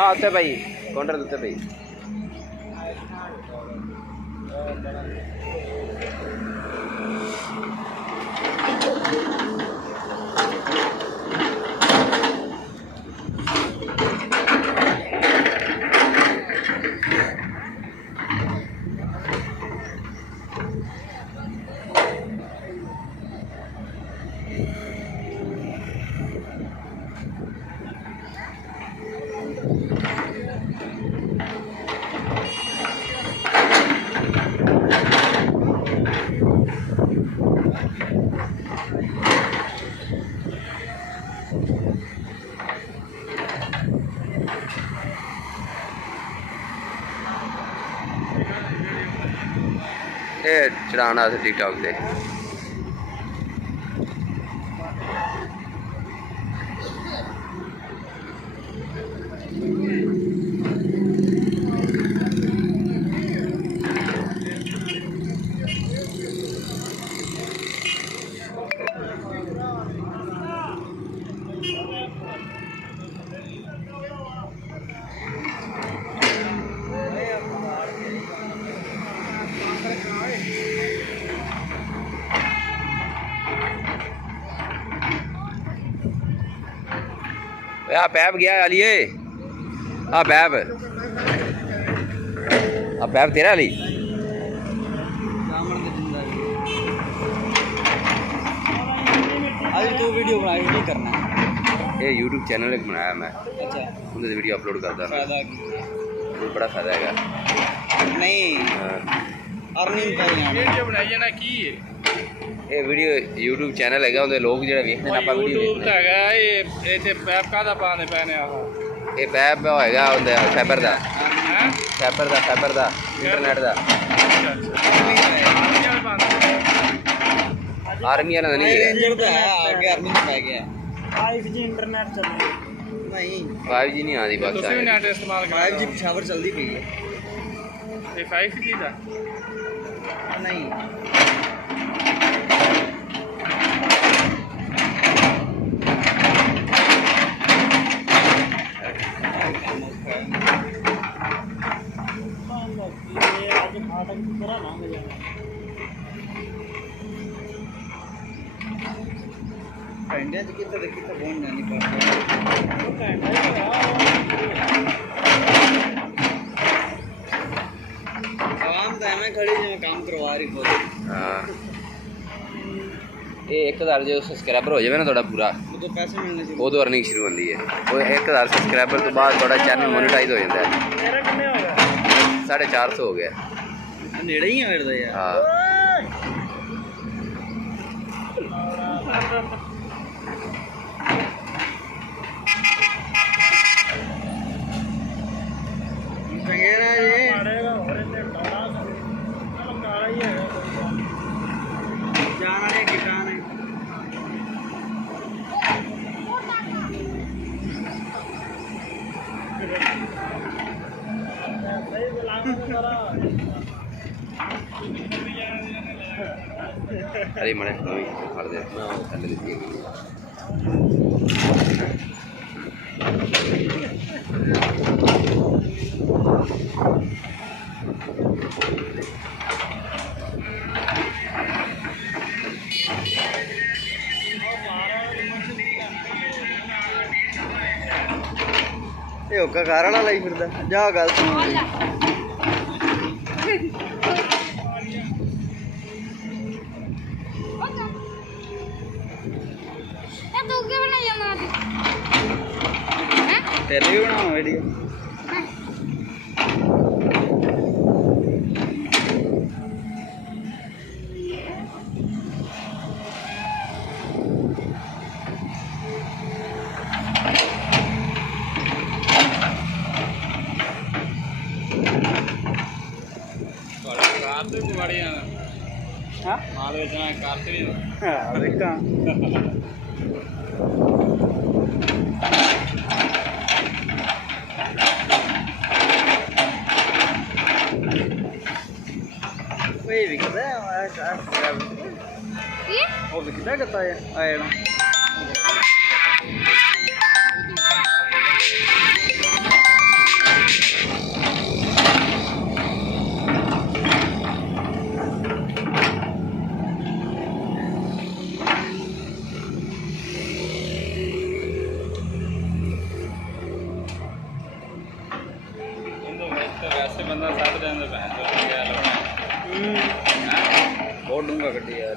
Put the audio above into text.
हाँ उत्ते भाई काउंटर उत्ते भाई ये चढ़ाना टिकटॉक से पैप गया अलिए पैप पैप तेरा अली तो वीडियो बनाई नहीं करना ये यूट्यूब चैनल एक बनाया मैं अच्छा उनसे वीडियो अपलोड करता फायदा बड़ा फायदा है नहीं अर्निंग कर वीडियो बनाई ना की ये वीडियो यूट्यूब चैनल है उनके लोग जो वेखने ਆਪਾਂ ਵੀਡੀਓ YouTube ਤੇ ਹੈਗਾ ਇਹ ਇੱਥੇ ਪੈਪ ਕਾਹਦਾ ਪਾਣੇ ਪੈਣੇ ਆਹ ਇਹ ਪੈਪ ਹੋਏਗਾ ਉਹਦਾ ਫਾਈਬਰ ਦਾ ਹੈ ਫਾਈਬਰ ਦਾ ਇੰਟਰਨੈਟ ਦਾ आर्मी वाला नहीं है रेंजर तो है आगे आर्मी में पै गया 5G इंटरनेट चल रही है नहीं 5G नहीं आती बस ਤੁਸੀਂ ਵੀ ਨੈਟ ਇਸਤੇਮਾਲ 5G पिशावर चलती पई है ਇਹ 5G ਦਾ नहीं ये आज फाटक की तरह मांग जाना इंडिया च किथे किथे बोन नहीं पड़ता वो घंटा ही आवाम तो एवं खड़ी जिवें काम करवा रही खुद हाँ ये 1000 जो सब्सक्राइबर हो जाए ना थोड़ा पूरा वो तो पैसे मिलने चाहिए उदो अर्निंग शुरू होती है वो 1000 सब्सक्राइबर तो बाद थोड़ा चैनल मोनेटाइज हो जाता है तेरा कितने हो गया 450 हो गया नेड़े ही है मेरे तो यार हाँ चंगेरा ये पड़ेगा और इतने काला चलो काला ही है जान वाले किसान है सही बुलाने में जरा अरे मरे मार दे ना थल्ले दी ये होका कार वाला लाई फिरदा जा गल सुन तेरे भी बनाओ वीडियो ਬਾਅਦ ਵਿੱਚ ਮੈਂ ਕਰ ਤੇ ਨਹੀਂ ਹਾਂ ਵੇਖਾਂ ਓਏ ਵਿਕਦਾ ਆ ਕੀ ਉਹ ਵਿਕਦਾ ਕਿਤਾ ਆ ਜਾਣਾ ਵੈਸੇ ਬੰਦਾ ਸੱਟ ਜਾਂਦਾ ਭੈਣ ਚੋਦ ਗਿਆ ਲਾਉਣਾ ਬਹੁਤ ਡੂੰਘਾ ਗੱਡੀ ਯਾਰ